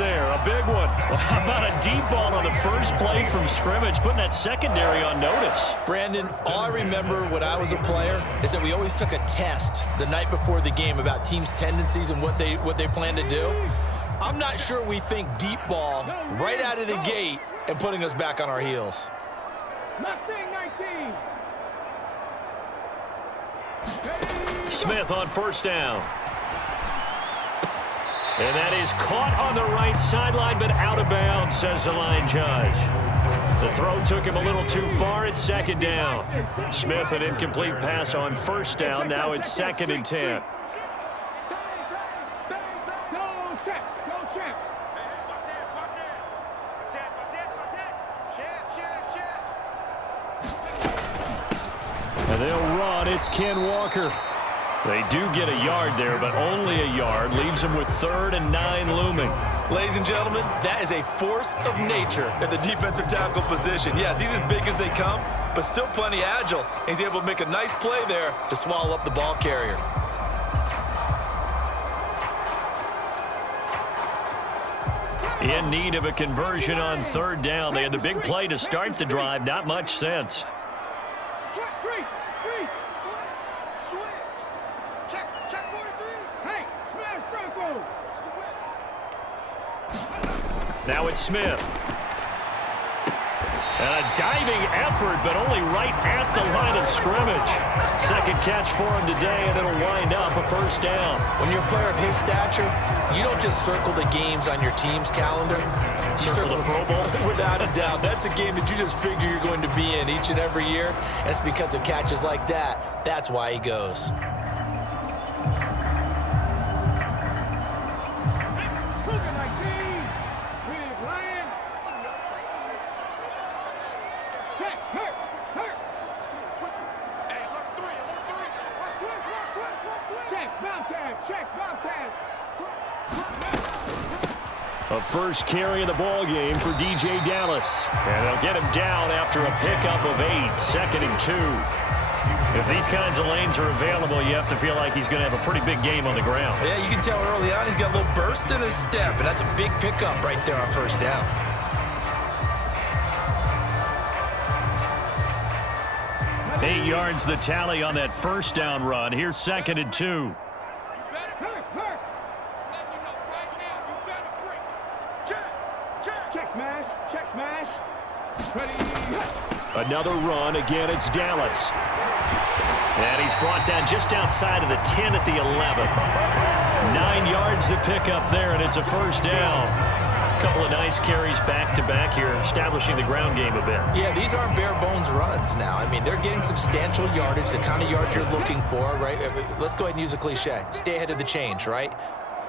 there, a big one. Well, how about a deep ball on the first play from scrimmage, putting that secondary on notice? Brandon, all I remember when I was a player is that we always took a test the night before the game about teams' tendencies and what they plan to do. I'm not sure we think deep ball right out of the gate and putting us back on our heels. Smith on first down. And that is caught on the right sideline, but out of bounds, says the line judge. The throw took him a little too far. It's second down. Smith, an incomplete pass on first down. Now it's 2nd and 10. And they'll run. It's Ken Walker. They do get a yard there, but only a yard. Leaves them with 3rd and 9 looming. Ladies and gentlemen, that is a force of nature at the defensive tackle position. Yes, he's as big as they come, but still plenty agile. He's able to make a nice play there to swallow up the ball carrier. In need of a conversion on 3rd down. They had the big play to start the drive. Not much sense. Now it's Smith. And a diving effort, but only right at the line of scrimmage. Second catch for him today, and it'll wind up a first down. When you're a player of his stature, you don't just circle the games on your team's calendar. You circle the Pro Bowl? Without a doubt. That's a game that you just figure you're going to be in each and every year. And it's because of catches like that. That's why he goes. A first carry of the ball game for DJ Dallas. And they'll get him down after a pickup of 8, 2nd and 2. If these kinds of lanes are available, you have to feel like he's going to have a pretty big game on the ground. Yeah, you can tell early on he's got a little burst in his step, and that's a big pickup right there on first down. Eight yards the tally on that first down run. Here's 2nd and 2. Another run. Again, it's Dallas. And he's brought down just outside of the 10 at the 11. 9 yards to pick up there, and it's a first down. A couple of nice carries back-to-back here, establishing the ground game a bit. Yeah, these aren't bare-bones runs now. I mean, they're getting substantial yardage, the kind of yards you're looking for, right? Let's go ahead and use a cliche. Stay ahead of the change, right?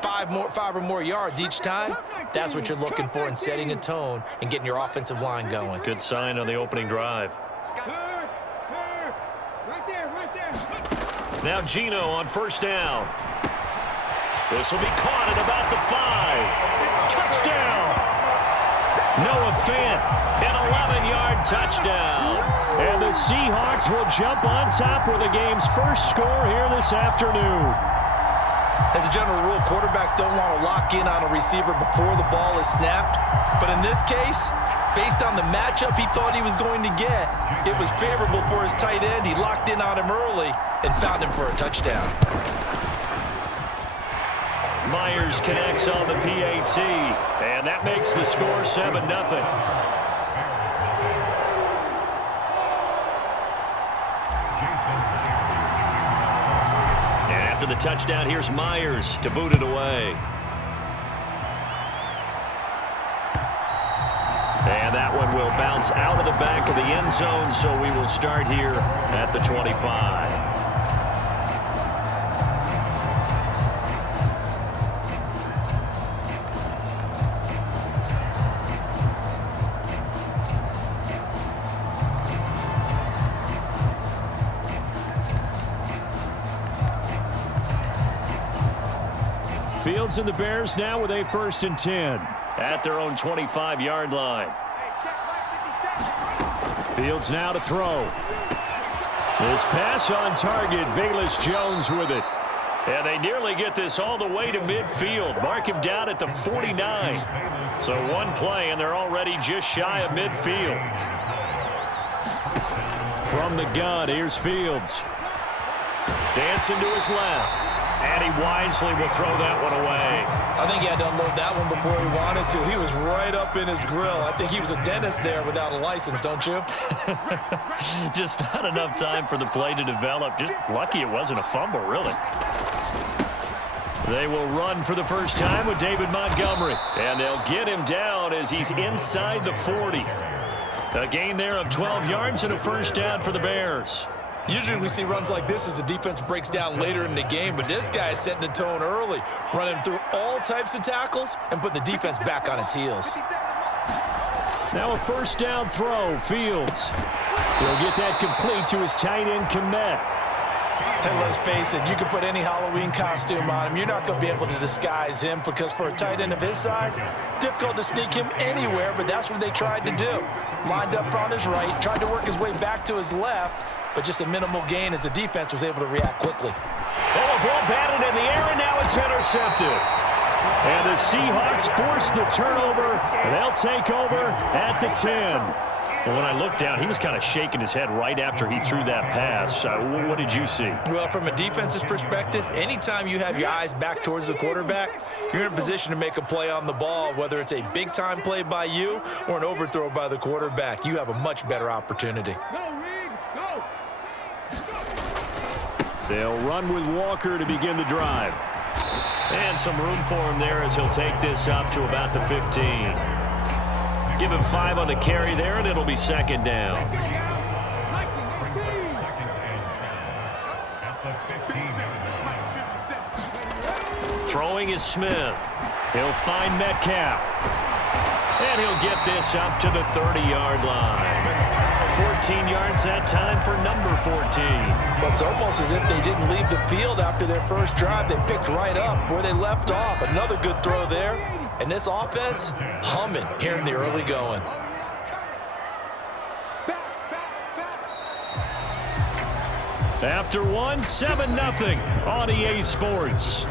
5 or more yards each time, that's what you're looking for in setting a tone and getting your offensive line going. Good sign on the opening drive. Now Gino on first down. This will be caught at about the 5. Touchdown! Noah Fant, an 11-yard touchdown. And the Seahawks will jump on top with the game's first score here this afternoon. As a general rule, quarterbacks don't want to lock in on a receiver before the ball is snapped. But in this case, based on the matchup he thought he was going to get, it was favorable for his tight end. He locked in on him early and found him for a touchdown. Myers connects on the PAT, and that makes the score 7-0. After the touchdown, here's Myers to boot it away. And that one will bounce out of the back of the end zone, so we will start here at the 25. Fields and the Bears now with a 1st and 10 at their own 25-yard line. Fields now to throw. This pass on target. Velus Jones with it. And they nearly get this all the way to midfield. Mark him down at the 49. So one play, and they're already just shy of midfield. From the gun, here's Fields. Dancing to his left. And he wisely will throw that one away. I think he had to unload that one before he wanted to. He was right up in his grill. I think he was a dentist there without a license, don't you? Just not enough time for the play to develop. Just lucky it wasn't a fumble, really. They will run for the first time with David Montgomery. And they'll get him down as he's inside the 40. A gain there of 12 yards and a first down for the Bears. Usually we see runs like this as the defense breaks down later in the game, but this guy is setting the tone early, running through all types of tackles and putting the defense back on its heels. Now a first down throw, Fields. He'll get that complete to his tight end, Kmet. And let's face it, you can put any Halloween costume on him. You're not going to be able to disguise him because for a tight end of his size, difficult to sneak him anywhere, but that's what they tried to do. Lined up on his right, tried to work his way back to his left, but just a minimal gain as the defense was able to react quickly. Oh, a ball batted in the air, and now it's intercepted. And the Seahawks force the turnover, and they'll take over at the 10. And when I looked down, he was kind of shaking his head right after he threw that pass. What did you see? Well, from a defense's perspective, anytime you have your eyes back towards the quarterback, you're in a position to make a play on the ball, whether it's a big-time play by you or an overthrow by the quarterback. You have a much better opportunity. They'll run with Walker to begin the drive. And some room for him there as he'll take this up to about the 15. Give him 5 on the carry there, and it'll be second down. Throwing is Smith. He'll find Metcalf. And he'll get this up to the 30-yard line. 14 yards that time for number 14. But it's almost as if they didn't leave the field after their first drive. They picked right up where they left off. Another good throw there. And this offense, humming here in the early going. After one, 7-0 on EA Sports.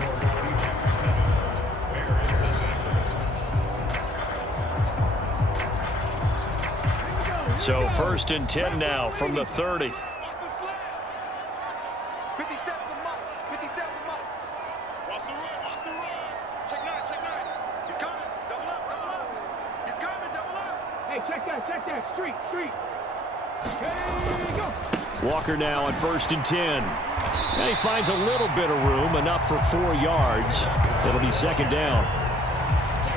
So first and 10 now from the 30. Check that, street. Walker now on first and 10. And he finds a little bit of room, enough for 4 yards. It'll be second down.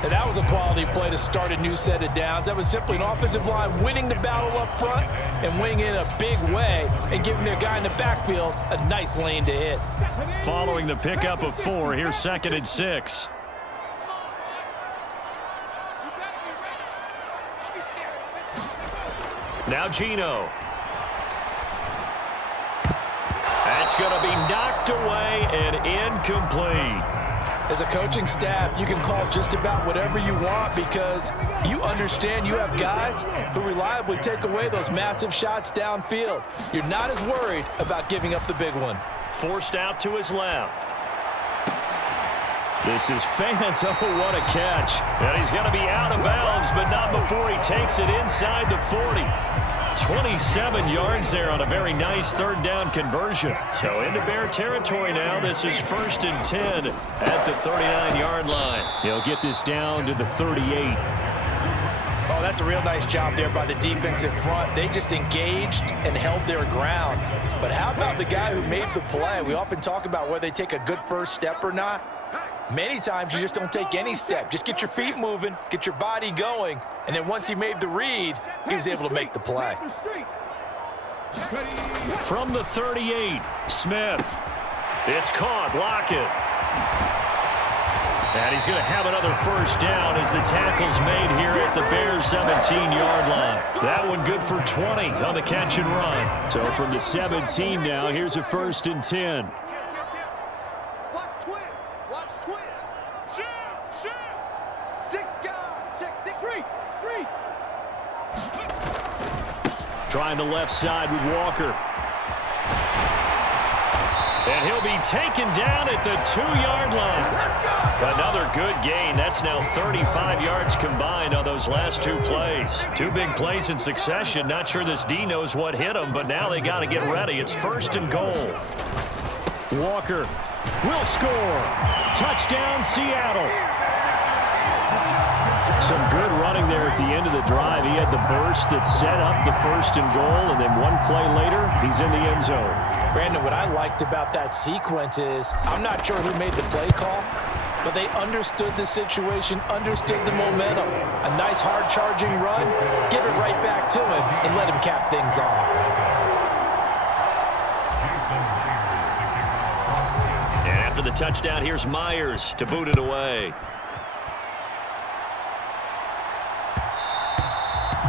And that was a quality play to start a new set of downs. That was simply an offensive line winning the battle up front and winning in a big way and giving their guy in the backfield a nice lane to hit. Following the pickup of 4, here's second and 6. Now Geno. That's going to be knocked away and incomplete. As a coaching staff, you can call just about whatever you want because you understand you have guys who reliably take away those massive shots downfield. You're not as worried about giving up the big one. Forced out to his left. This is Fant. Oh, what a catch. And he's going to be out of bounds, but not before he takes it inside the 40. 27 yards there on a very nice third down conversion. So into Bear territory now. This is first and 10 at the 39-yard line. He'll get this down to the 38. Oh, that's a real nice job there by the defensive front. They just engaged and held their ground. But how about the guy who made the play? We often talk about whether they take a good first step or not. Many times you just don't take any step. Just get your feet moving, get your body going, and then once he made the read, he was able to make the play. From the 38, Smith. It's caught. Lockett. And he's going to have another first down as the tackle's made here at the Bears' 17-yard line. That one good for 20 on the catch and run. So from the 17 now, here's a first and 10. Trying the left side with Walker. And he'll be taken down at the 2-yard line. Another good gain. That's now 35 yards combined on those last 2 plays. 2 big plays in succession. Not sure this D knows what hit him, but now they got to get ready. It's 1st and goal. Walker will score. Touchdown, Seattle. Some good running there at the end of the drive. He had the burst that set up the 1st and goal, and then 1 play later, he's in the end zone. Brandon, what I liked about that sequence is I'm not sure who made the play call, but they understood the situation, understood the momentum. A nice hard-charging run, give it right back to him, and let him cap things off. And after the touchdown, here's Myers to boot it away.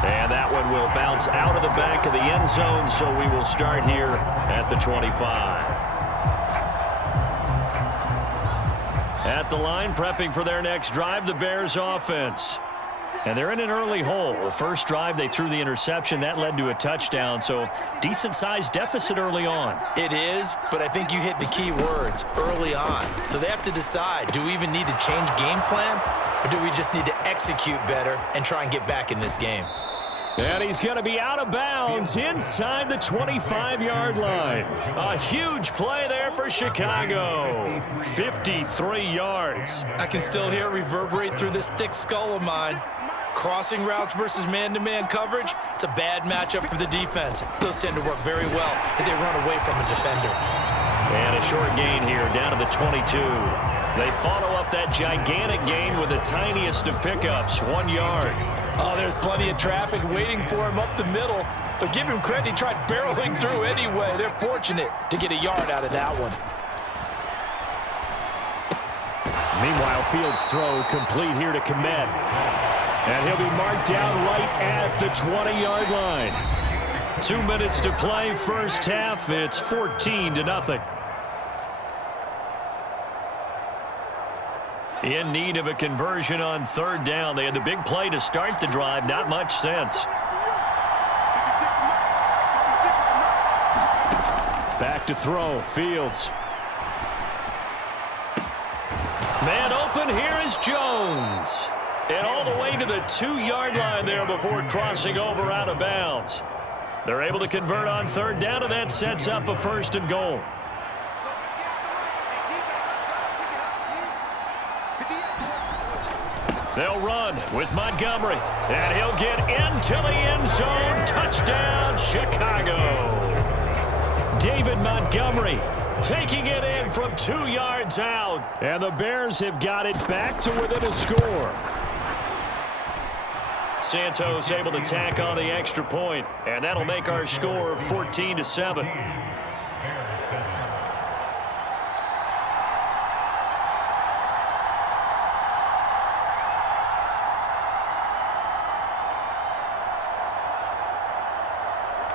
And that one will bounce out of the back of the end zone, so we will start here at the 25. At the line, prepping for their next drive, the Bears offense. And they're in an early hole. The first drive, they threw the interception. That led to a touchdown, so decent-sized deficit early on. It is, but I think you hit the key words, early on. So they have to decide, do we even need to change game plan, or do we just need to execute better and try and get back in this game? And he's going to be out of bounds inside the 25-yard line. A huge play there for Chicago. 53 yards. I can still hear it reverberate through this thick skull of mine. Crossing routes versus man-to-man coverage, it's a bad matchup for the defense. Those tend to work very well as they run away from a defender. And a short gain here down to the 22. They follow up that gigantic gain with the tiniest of pickups, 1 yard. Oh, there's plenty of traffic waiting for him up the middle. But give him credit, he tried barreling through anyway. They're fortunate to get a yard out of that one. Meanwhile, Fields' throw complete here to Komet. And he'll be marked down right at the 20-yard line. 2 minutes to play, first half. It's 14-0. In need of a conversion on 3rd down. They had the big play to start the drive. Not much sense. Back to throw. Fields. Man open. Here is Jones. And all the way to the 2-yard line there before crossing over out of bounds. They're able to convert on 3rd down, and that sets up a 1st and goal. They'll run with Montgomery, and he'll get into the end zone. Touchdown, Chicago. David Montgomery taking it in from 2 yards out. And the Bears have got it back to within a score. Santos able to tack on the extra point, and that'll make our score 14-7.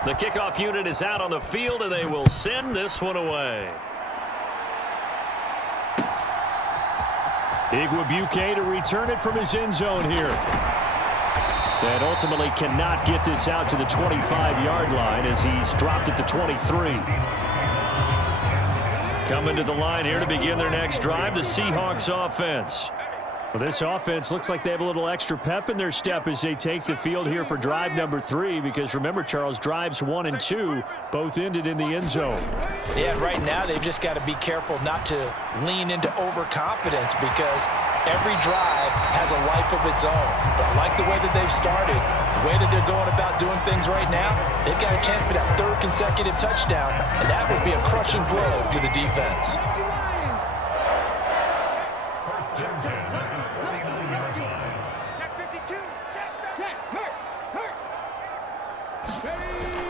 The kickoff unit is out on the field, and they will send this one away. Igwebuike to return it from his end zone here. And ultimately cannot get this out to the 25-yard line as he's dropped at the 23. Coming to the line here to begin their next drive, the Seahawks offense. Well, this offense looks like they have a little extra pep in their step as they take the field here for drive number 3, because remember, Charles, drives 1 and 2 both ended in the end zone. Yeah, right now they've just got to be careful not to lean into overconfidence, because every drive has a life of its own. But I like the way that they've started, the way that they're going about doing things right now. They've got a chance for that 3rd consecutive touchdown, and that would be a crushing blow to the defense.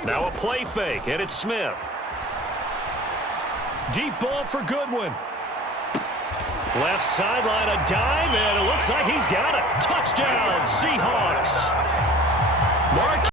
Now a play fake, and it's Smith. Deep ball for Goodwin. Left sideline, a dime, and it looks like he's got it. Touchdown, Seahawks. Mark